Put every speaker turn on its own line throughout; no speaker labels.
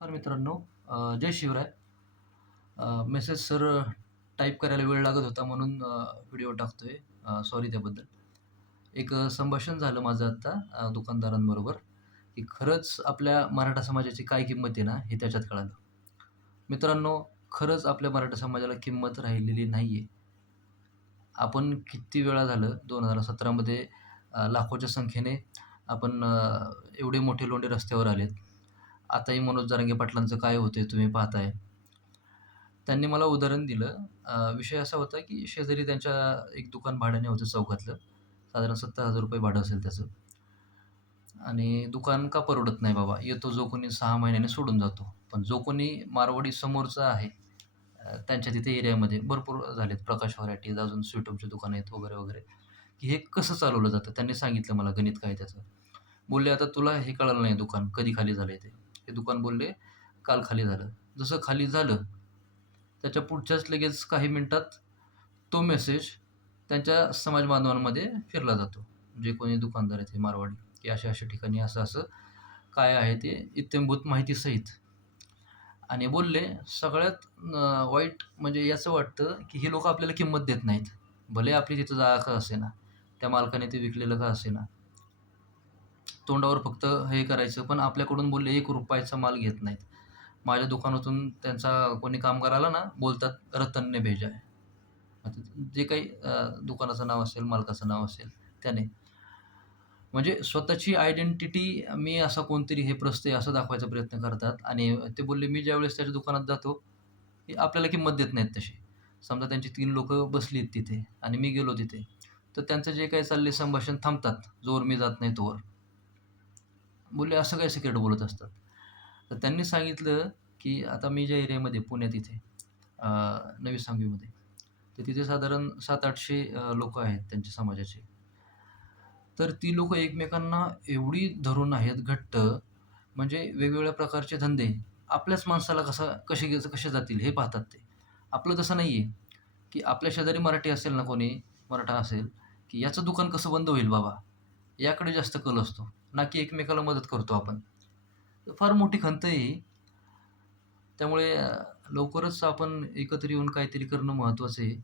तर मित्रांनो जय शिवराय. मेसेज सर टाईप करायला वेळ लागत होता म्हणून व्हिडिओ टाकतोय. आहे सॉरी त्याबद्दल. एक संभाषण झालं माझं आत्ता दुकानदारांबरोबर की खरंच आपल्या मराठा समाजाची काय किंमत आहे ना हे त्याच्यात कळालं. मित्रांनो खरंच आपल्या मराठा समाजाला किंमत राहिलेली नाही आहे आपण किती वेळा झालं दोन हजार सतरामध्ये लाखोच्या संख्येने आपण एवढे मोठे लोंढे रस्त्यावर आलेत. आताही मनोज जरांगे पाटलांचं काय होतंय तुम्ही पाहताय. त्यांनी मला उदाहरण दिलं. विषय असा होता की शेजारी त्यांच्या एक दुकान भाड्याने होतं चौकातलं. साधारण ₹70,000 भाडं असेल त्याचं. आणि दुकान का परवडत नाही बाबा. येतो जो कोणी सहा महिन्याने सोडून जातो. पण जो कोणी मारवाडी समोरचा आहे त्यांच्या तिथे एरियामध्ये भरपूर झालेत प्रकाश व्हरायटीज, अजून स्वीटमची दुकानं आहेत वगैरे, वगैरे. की हे कसं चालवलं जातं. त्यांनी सांगितलं मला गणित काय त्याचं. बोलले, "आता तुला हे कळलं नाही दुकान कधी खाली आहे ते." हे दुकान बोलले, "काल खाली झालं." जसं खाली झालं, त्याच्या पुढच्याच लगेच काही मिनटात तो मेसेज त्यांच्या समाज बांधवांमध्ये फिरला जातो. जे कोणी दुकानदार आहेत हे मारवाडी, की अशा-अशा ठिकाणी असं-असं काय आहे ते इत्यंभूत माहितीसहित. आणि बोलले, "सगळ्यात वाईट म्हणजे याचं वाटतं, की हे लोक आपल्याला किंमत देत नाहीत. भले आपली तिथं जागा का असेना, त्या मालकाने ते विकलेलं का असेना. तोंडावर फक्त हे करायचं, पण आपल्याकडून बोलले एक रुपयाचा माल घेत नाहीत. माझ्या दुकानातून त्यांचा कोणी कामगार आला ना, बोलतात रतनने भेजा आहे आता जे काही दुकानाचं नाव असेल, मालकाचं नाव असेल त्याने. म्हणजे स्वतःची आयडेंटिटी मी असा कोणतरी हे प्रस्ते असं दाखवायचा प्रयत्न करतात आणि ते बोलले, "मी ज्यावेळेस त्याच्या दुकानात जातो, की आपल्याला किंमत देत नाहीत तशी." समजा त्यांची तीन लोकं आहेत तिथे आणि मी गेलो तिथे, तर त्यांचं जे काही चालले संभाषण थांबतात, जोवर मी जात नाही तोवर. बोलले, "असं काय सिक्रेट बोलत असतात?" तर त्यांनी सांगितलं, की आता मी ज्या एरियामध्ये पुण्यात इथे नवी सांगवीमध्ये, तर तिथे साधारण सात आठशे लोक आहेत त्यांच्या समाजाचे. तर ती लोकं एकमेकांना एवढी धरून आहेत घट्ट, म्हणजे वेगवेगळ्या प्रकारचे धंदे आपल्याच माणसाला कसा कसे कसे जातील हे पाहतात ते. आपलं तसं नाही आहे, की आपल्या शेजारी मराठी असेल ना कोणी, मराठा असेल, की याचं दुकान कसं बंद होईल बाबा, याकडे जास्त कल असतो. ना की एकमेकाला मदत करतो आपण. फार मोठी खंत आहे ही. त्यामुळे लवकरच आपण एकत्र येऊन काहीतरी करणं महत्त्वाचं आहे.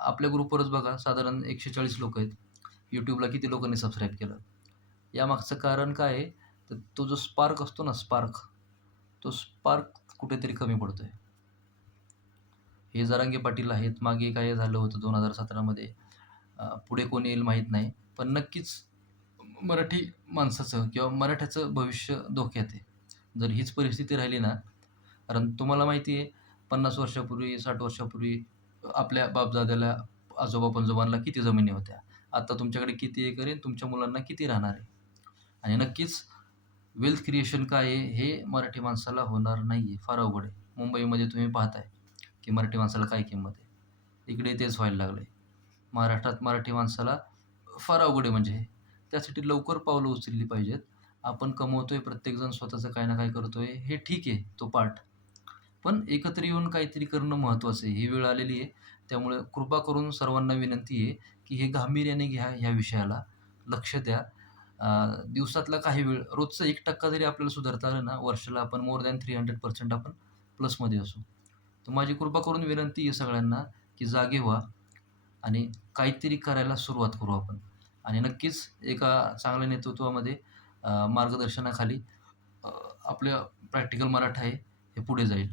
आपल्या ग्रुपवरच बघा साधारण 140 लोकं आहेत. यूट्यूबला किती लोकांनी सबस्क्राईब केलं. यामागचं कारण काय आहे, तर तो जो स्पार्क असतो ना स्पार्क, तो स्पार्क कुठेतरी कमी पडतो आहे हे जरांगे पाटील आहेत. मागे काय झालं होतं दोन हजार सतरामध्ये पुढे कोण येईल माहीत नाही. पण नक्कीच मराठी माणसाचं किंवा मराठ्याचं भविष्य धोक्यात आहे. जर हीच परिस्थिती राहिली ना, कारण तुम्हाला माहिती आहे 50 वर्षापूर्वी, साठ वर्षापूर्वी आपल्या बापदाद्याला, आजोबा पंजोबांना किती जमिनी होत्या. आत्ता तुमच्याकडे किती एकर आहे, तुमच्या मुलांना किती राहणार आहे. आणि नक्कीच वेल्थ क्रिएशन काय आहे, हे मराठी माणसाला होणार नाही आहे. फार अवघड आहे. मुंबईमध्ये तुम्ही पाहताय, की मराठी माणसाला काय किंमत आहे. इकडे तेच व्हायला लागलं आहे महाराष्ट्रात मराठी माणसाला फार अवघड आहे म्हणजे हे. त्यासाठी लवकर पावलं उचलली पाहिजेत. आपण कमवतोय, प्रत्येकजण स्वतःचं काय ना काही करतोय, हे ठीक आहे तो पार्ट. पण एकत्र येऊन काहीतरी करणं महत्त्वाचं आहे. ही वेळ आलेली आहे. त्यामुळे कृपा करून सर्वांना विनंती आहे, की हे गांभीर्याने घ्या ह्या विषयाला. लक्ष द्या. दिवसातला काही वेळ रोजचं एक टक्का जरी आपल्याला सुधारता आलं ना, वर्षाला आपण मोर दॅन 300% आपण प्लसमध्ये असू. तर माझी कृपा करून विनंती आहे सगळ्यांना, की जागे व्हा आणि काहीतरी करायला सुरुवात करू आपण. आणि नक्कीच एका चांगल्या नेतृत्वामध्ये मार्गदर्शनाखाली आपलं आपल्या प्रॅक्टिकल मराठा आहे, हे पुढे जाईल.